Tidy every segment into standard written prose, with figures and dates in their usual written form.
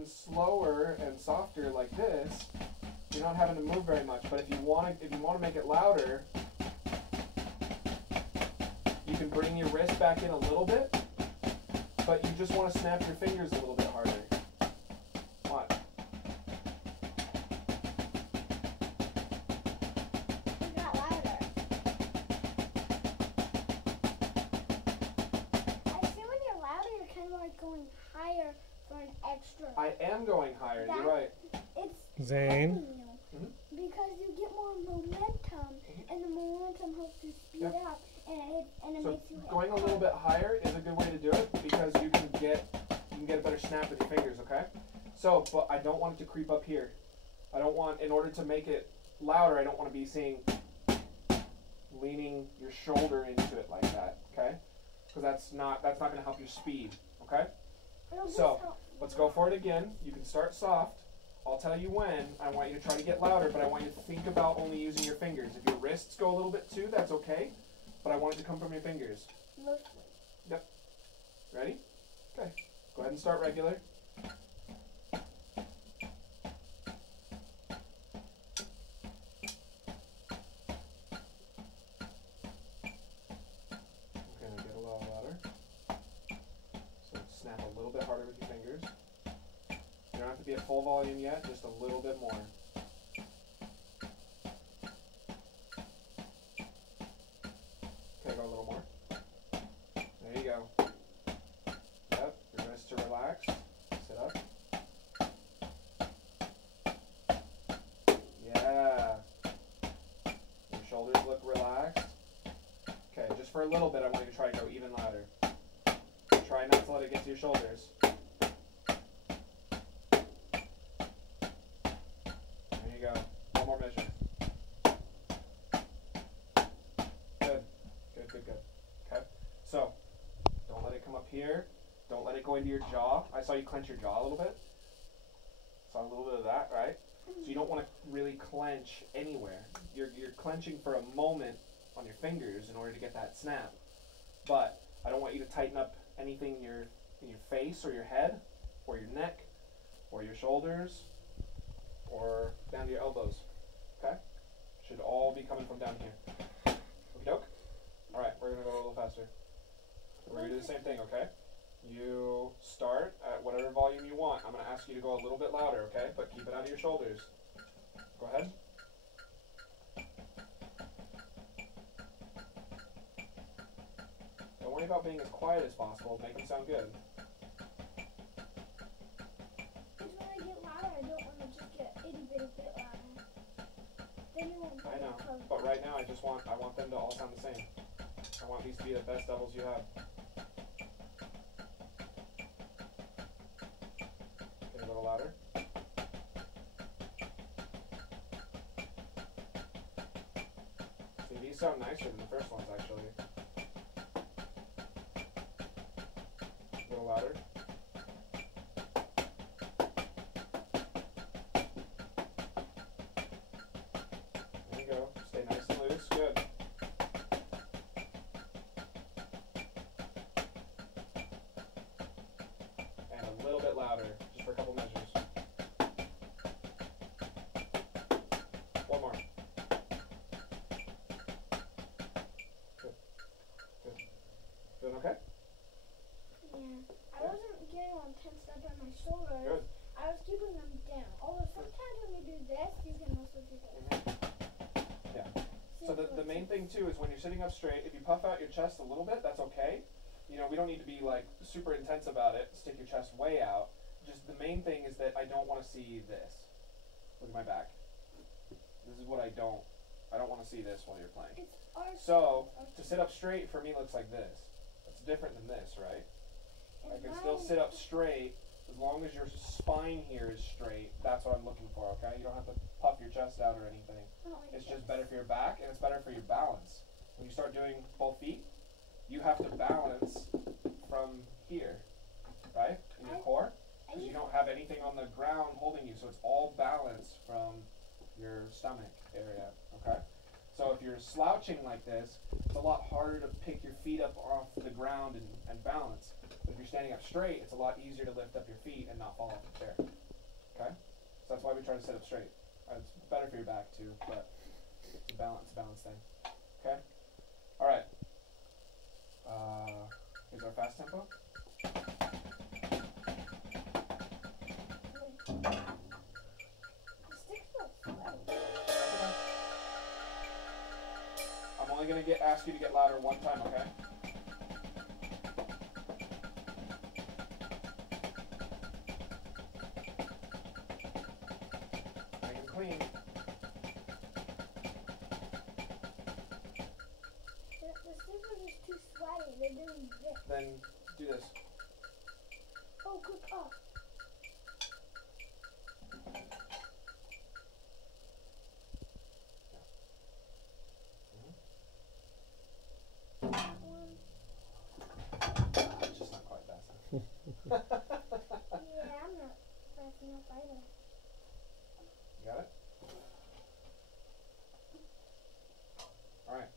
slower and softer like this, you're not having to move very much. But if you want to make it louder, you can bring your wrist back in a little bit, but you just want to snap your fingers a little bit harder. Watch. It got louder. I see when you're louder, you're kind of like going higher for an extra. I am going higher. You're right. It's Zane. Because you get more momentum, and the momentum helps you speed up, and it So makes you going a little bit higher is a good way to do it because you can get a better snap with your fingers. Okay. So, but I don't want it to creep up here. I don't want, in order to make it louder, I don't want to be leaning your shoulder into it like that. Okay. Because that's not going to help your speed. Okay. So let's go for it again. You can start soft. I'll tell you when. I want you to try to get louder, but I want you to think about only using your fingers. If your wrists go a little bit too, that's okay. But I want it to come from your fingers. Mostly. Yep. Ready? Okay. Go ahead and start regular. Okay, now get a little louder. So snap a little bit harder with your fingers. You don't have to be at full volume yet, just a little bit more. Okay, go a little more. There you go. Yep, your wrists are relaxed. Sit up. Yeah. Your shoulders look relaxed. Okay, just for a little bit, I want you to try to go even louder. Try not to let it get to your shoulders. There you go. One more measure. Good. Good, good, good. Okay. So, don't let it come up here. Don't let it go into your jaw. I saw you clench your jaw a little bit. Saw a little bit of that, right? So you don't want to really clench anywhere. You're clenching for a moment on your fingers in order to get that snap. But I don't want you to tighten up anything in your face or your head or your neck or your shoulders or down to your elbows. Okay? Should all be coming from down here. Okie doke? Alright, we're going to go a little faster. We're going to do the same thing, okay? You start at whatever volume you want. I'm going to ask you to go a little bit louder, okay? But keep it out of your shoulders. Go ahead. Don't worry about being as quiet as possible. Make them sound good. Because when I get louder, I don't want to just get itty bitty bit louder. Then you won't I know, but right now I want them to all sound the same. I want these to be the best doubles you have. Get a little louder. See, these sound nicer than the first ones actually. A little louder. There you go. Stay nice and loose. Good. And a little bit louder, just for a couple measures. One more. Good. Good. Doing okay? Yeah. I wasn't getting all tensed up on my shoulders. Good. I was keeping them down. Although sometimes when you do this, you can also do this. Yeah. So the main thing too is when you're sitting up straight, if you puff out your chest a little bit, that's okay. You know, we don't need to be like super intense about it, stick your chest way out. Just the main thing is that I don't want to see this. Look at my back. This is what I don't want to see this while you're playing. So, to sit up straight for me looks like this. That's different than this, right? I can still sit up straight as long as your spine here is straight. That's what I'm looking for, okay? You don't have to puff your chest out or anything. It's just better for your back and it's better for your balance. When you start doing both feet, you have to balance from here, right? In your core. Because you don't have anything on the ground holding you, so it's all balance from your stomach area, okay? So if you're slouching like this, it's a lot harder to pick your feet up off the ground and balance. But if you're standing up straight, it's a lot easier to lift up your feet and not fall off the chair. Okay? So that's why we try to sit up straight. It's better for your back too, but it's a balance thing. Okay? Alright. Here's our fast tempo. I'm only going to ask you to get louder one time, okay? Make them clean. The scissors is too sweaty. They're doing this. Then do this. Oh, quick up. It's just not quite fast enough. Yeah, I'm not fast enough either. You got it? Alright.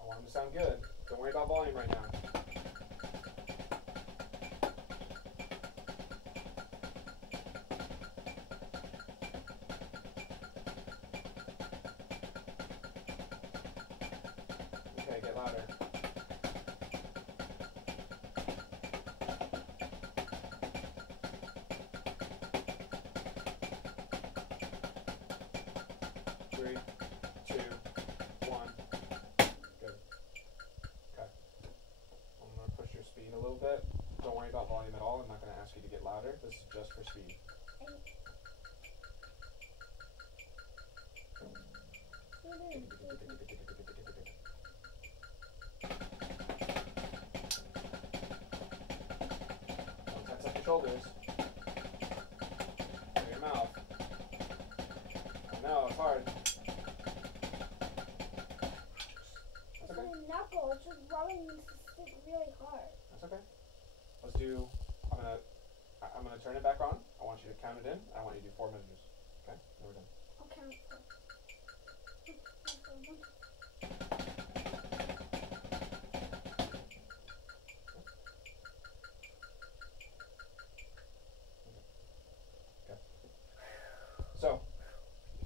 I want them to sound good. Don't worry about volume right now. Okay, get louder. Three, two, one. Good. Okay. I'm going to push your speed a little bit. Don't worry about volume at all. I'm not going to ask you to get louder. This is just for speed. Don't tense up your shoulders. Clear your mouth. I know, it's hard. That's okay. The knuckle, it's just rubbing the stick really hard. That's okay. Let's do, I'm gonna turn it back on. I want you to count it in. I want you to do 4 measures. Okay? Then we're done. I'll count first. So,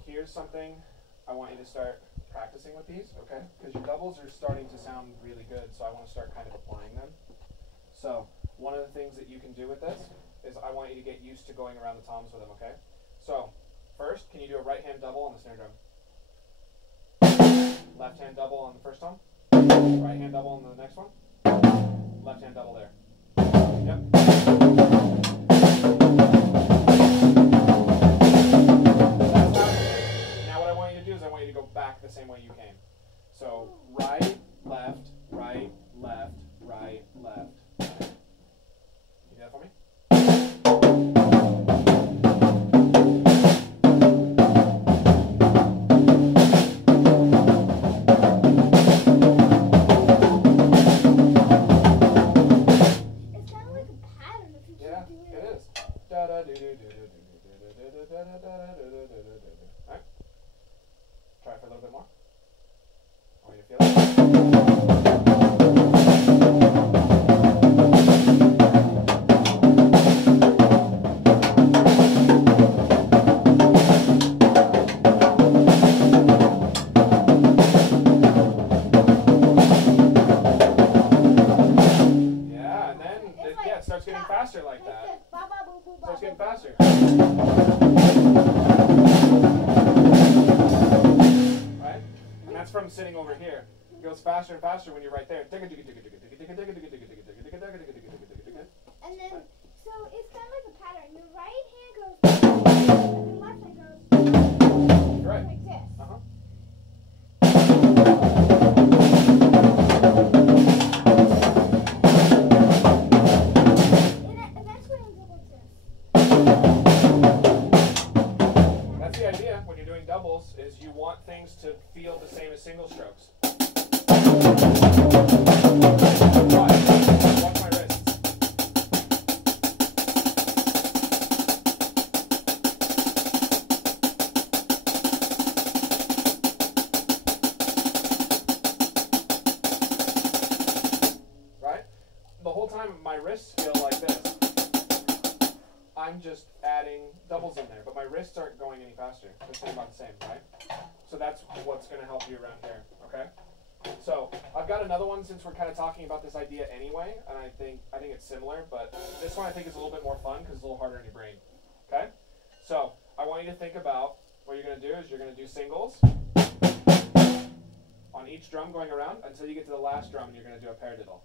here's something I want you to start practicing with these, okay? Because your doubles are starting to sound really good, so I want to start kind of applying them. So, one of the things that you can do with this is I want you to get used to going around the toms with them, okay? So, first, can you do a right hand double on the snare drum? Left hand double on the first tom. Right hand double on the next one. Left hand double there. Yep. Back the same way you came. So right, left, right, left, right, left. Can you do that for me? It's kind of like a pattern if you Yeah, keep doing it is. Da da do do do do do do do da da da do do do do do. All right. Try it for a little bit more. I want you to feel it. Yeah, and then it starts getting faster like that. Starts getting faster. Right? And that's from sitting over here. It goes faster and faster when you're right there. And then, so it's kind of like a pattern. Your right hand goes, and your left hand goes Right. like this. Uh-huh. And eventually it'll go like this. That's the idea when you're doing doubles, is you want things to feel the same as single strokes. Watch my wrists. Right? The whole time my wrists feel like this, I'm just adding doubles in there, but my wrists aren't going any faster. They're staying about the same, right? So that's what's going to help you around here, okay? So I've got another one since we're kind of talking about this idea anyway, and I think it's similar, but this one I think is a little bit more fun because it's a little harder in your brain, okay? So I want you to think about what you're going to do is you're going to do singles on each drum going around until you get to the last drum, and you're going to do a paradiddle.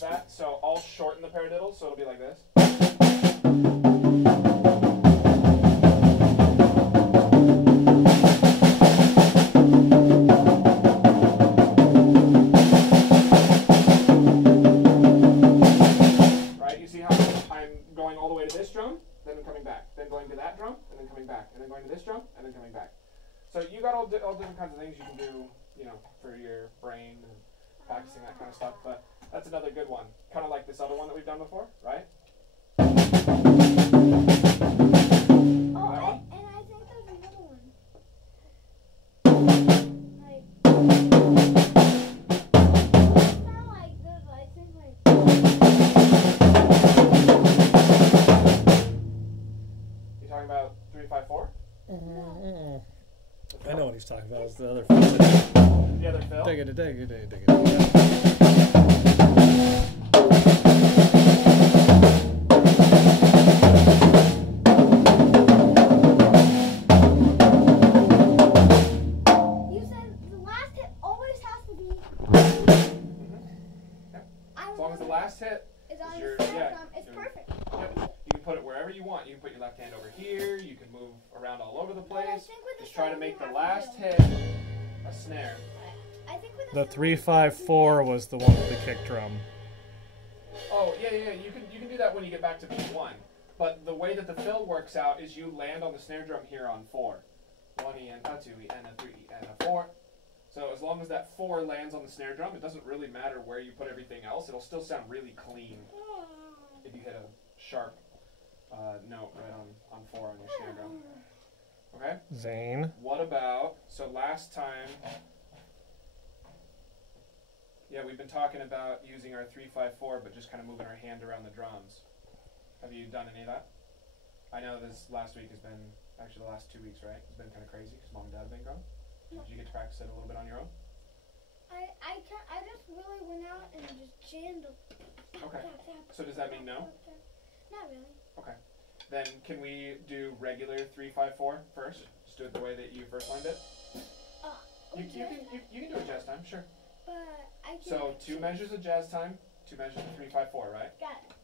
Then that, so I'll shorten the paradiddle, so it'll be like this. Right, you see how I'm going all the way to this drum, then I'm coming back, then going to that drum, and then coming back, and then going to this drum, and then coming back. So you got all different kinds of things you can do, you know, for your brain and practicing that kind of stuff, but that's another good one. Kind of like this other one that we've done before, right? Oh, and I think there's another one. Like, it's not like this, I think like... You talking about 3-5-4? No. I know what he's talking about. It's the other fill. The other fill? Dig it. You said the last hit always has to be... Yep. As long as the last hit is on your, the snare drum, it's perfect. Yep. You can put it wherever you want. You can put your left hand over here. You can move around all over the place. Just try to make the last hit a snare. I think with The 3-5-4 was the one with the kick drum. Oh, yeah. You can do that when you get back to beat 1. But the way that the fill works out is you land on the snare drum here on 4. 1 E and a 2 E and a 3 E and a 4. So as long as that 4 lands on the snare drum, it doesn't really matter where you put everything else. It'll still sound really clean if you hit a sharp note right on 4 on your snare drum. Okay? Zane. What about, so last time, yeah, we've been talking about using our 3-5-4, but just kind of moving our hand around the drums. Have you done any of that? I know this last week has been, actually the last 2 weeks, right? It's been kind of crazy because Mom and Dad have been gone. Did you get to practice it a little bit on your own? I just really went out and just jammed them. Okay. So does that mean no? Not really. Okay. Then can we do regular 3-5-4 first? Just do it the way that you first learned it. You can do a jazz time, sure. But I can. So 2 measures of jazz time, 2 measures of 3-5-4, right? Got it.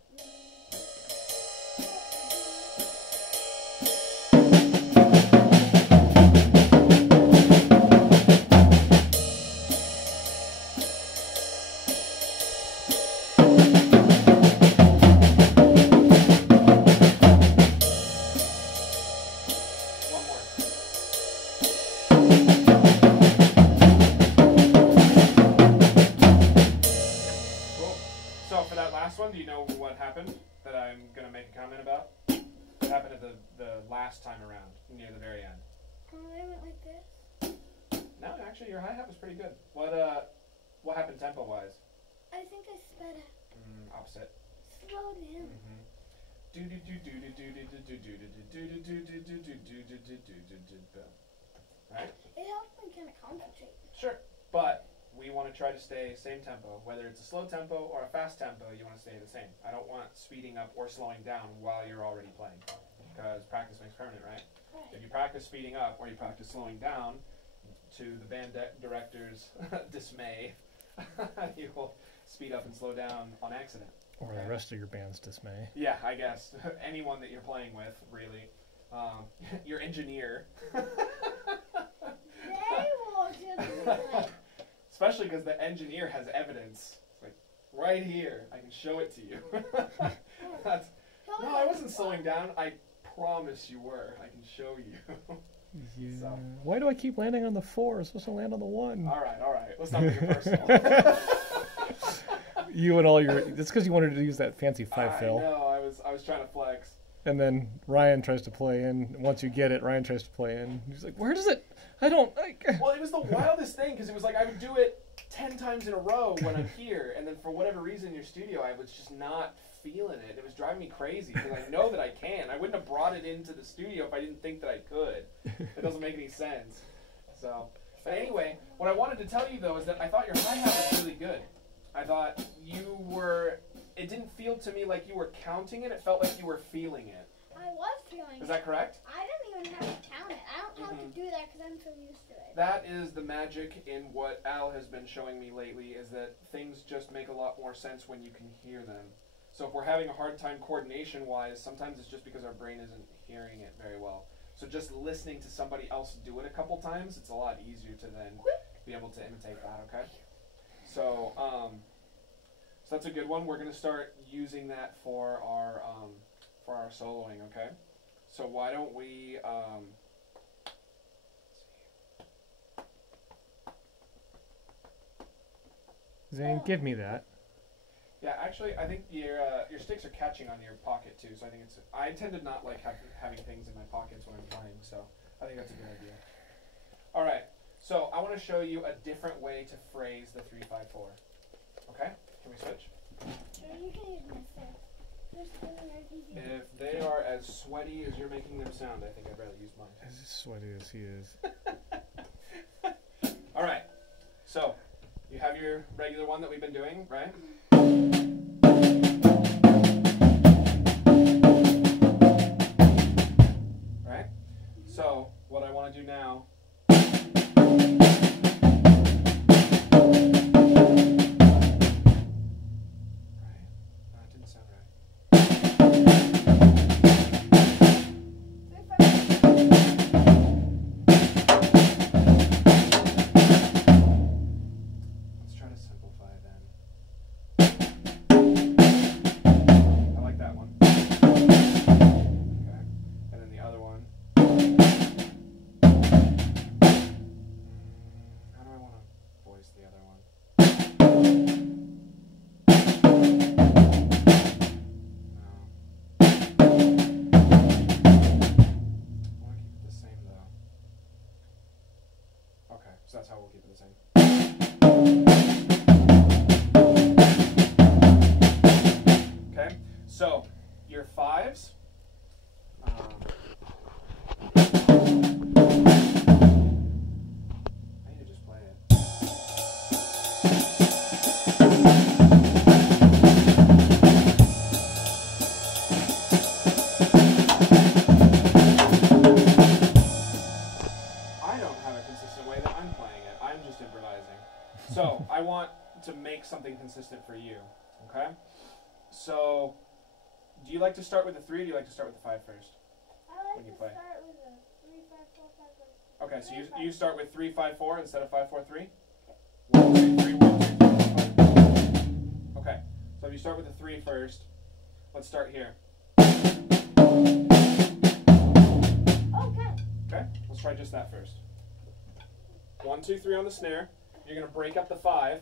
Do you know what happened that I'm going to make a comment about? What happened at the last time around, near the very end? I went like this. No, actually your hi-hat was pretty good. What happened tempo-wise? I think I sped up. Opposite. Slow down. Right? It helps me kind of concentrate. Sure, but we want to try to stay same tempo. Whether it's a slow tempo or a fast tempo, you want to stay the same. I don't want speeding up or slowing down while you're already playing, because practice makes permanent, right? If you practice speeding up or you practice slowing down, to the band director's dismay, you will speed up and slow down on accident. Or the rest of your band's dismay. Yeah, I guess. Anyone that you're playing with, really. Your engineer. They will just be like, Especially because the engineer has evidence. It's like, right here. I can show it to you. That's, no, I wasn't slowing down. I promise you were. I can show you. Yeah. So. Why do I keep landing on the 4? I'm supposed to land on the 1. All right. Let's not make it personal. You and all your... It's because you wanted to use that fancy 5 fill. I know. I was trying to flex. And then Ryan tries to play in. Once you get it, Ryan tries to play in. He's like, where does it... I don't... Well, it was the wildest thing because it was like I would do it 10 times in a row when I'm here, and then for whatever reason in your studio, I was just not feeling it. It was driving me crazy because I know that I can. I wouldn't have brought it into the studio if I didn't think that I could. It doesn't make any sense. So, but anyway, what I wanted to tell you though is that I thought your hi-hat was really good. I thought you were... It didn't feel to me like you were counting it. It felt like you were feeling it. I was feeling Is that correct? I didn't even have to count it. I don't have to do that because I'm so used to it. That is the magic in what Al has been showing me lately, is that things just make a lot more sense when you can hear them. So if we're having a hard time coordination-wise, sometimes it's just because our brain isn't hearing it very well. So just listening to somebody else do it a couple times, it's a lot easier to then be able to imitate that, okay? So, so that's a good one. We're going to start using that for our soloing, okay? So why don't we... Zane, give me that. Yeah, actually, I think your sticks are catching on your pocket too. So I think it's. I tend to not like having things in my pockets when I'm playing. So I think that's a good idea. All right. So I want to show you a different way to phrase the 3-5-4. Okay? Can we switch? Or you can use my stick. Just give me your easy. If they are as sweaty as you're making them sound, I think I'd rather use mine. As sweaty as he is. All right. So you have your regular one that we've been doing, right? Right? So what I want to do now. Right? That didn't sound right. Let's try to simplify then. I like that one. Okay. And then the other one. How do I want to voice the other one? No. I want to keep it the same though. Okay, so that's how we'll keep it the same. Okay, so your fives. I need to just play it. I don't have a consistent way that I'm playing it. I'm just improvising. So I want to make something consistent for you. Okay? So do you like to start with the 3 or do you like to start with the 5 first? I When like you to play. start with a 3, 5, 4, 5, 6. Okay, so you start with 3-5-4 instead of 5-4-3? 1, 2, 3, 1, 2, 3, 4, 5. Okay, so if you start with the 3 first, let's start here. Okay. Okay, let's try just that first. 1, 2, 3 on the snare. You're going to break up the 5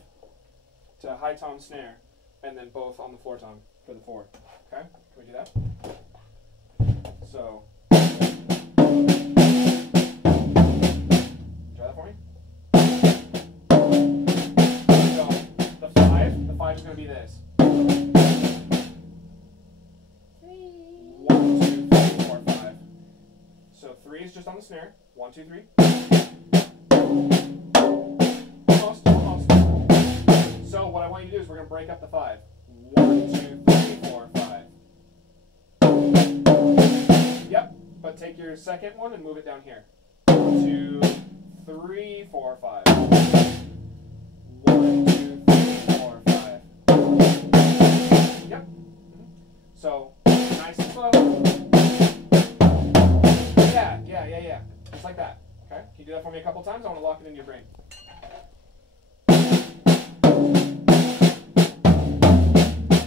to a high tone snare, and then both on the floor tone for the 4. Okay, can we do that? So, try that for me. So, the 5 is going to be this. 3. 1, 2, 3, 4, 5. So 3 is just on the snare. 1, 2, 3. Almost, almost. So what I want you to do is we're going to break up the 5. 1, 2, 3, 4, 5. Yep, but take your second one and move it down here. 2, 3, 4, 5. 1, 2, 3, 4, 5. Yep. So nice and slow. Yeah. Just like that. Okay? Can you do that for me a couple times? I want to lock it in your brain.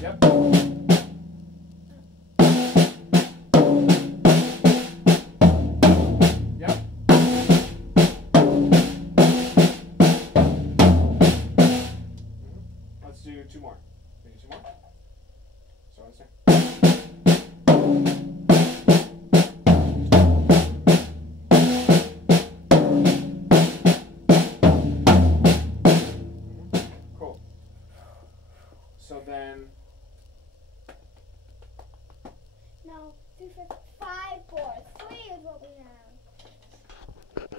Yep. Yep. Let's do two more. Maybe two more. So let's see. Cool. So then, No, 3, 4, 5, 4, 3 is what we have.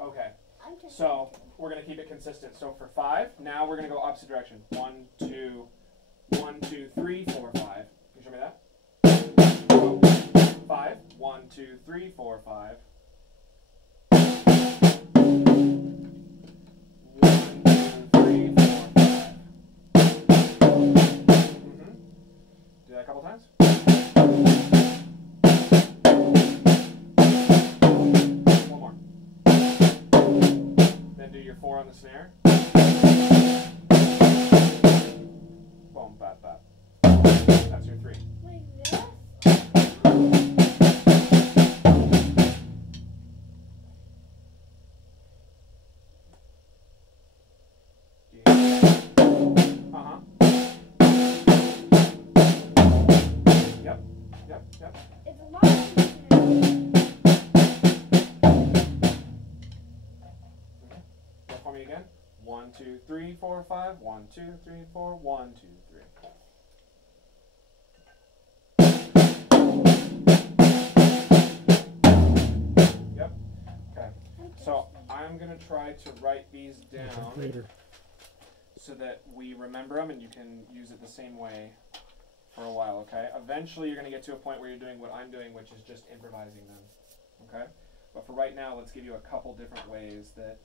okay. I'm just So we're gonna keep it consistent. So for 5, now we're gonna go opposite direction. 1, 2, 1, 2, 3, 4, 5. Can you show me that? So 5. 1, 2, 3, 4, 5. 1, 2, 3, 4, 5. Do that a couple times. One more. Then do your 4 on the snare. Boom, bap, bap. That's your 3. like this. Uh-huh. Yep. It's a lot easier. Go for me again. 1, 2, 3, 4, 5. 1, 2, 3, 4. 1, 2, 3. Yep. Okay. So I'm gonna try to write these down Later. so that we remember them and you can use it the same way for a while. Okay. Eventually, you're gonna get to a point where you're doing what I'm doing, which is just improvising them. Okay. But for right now, let's give you a couple different ways that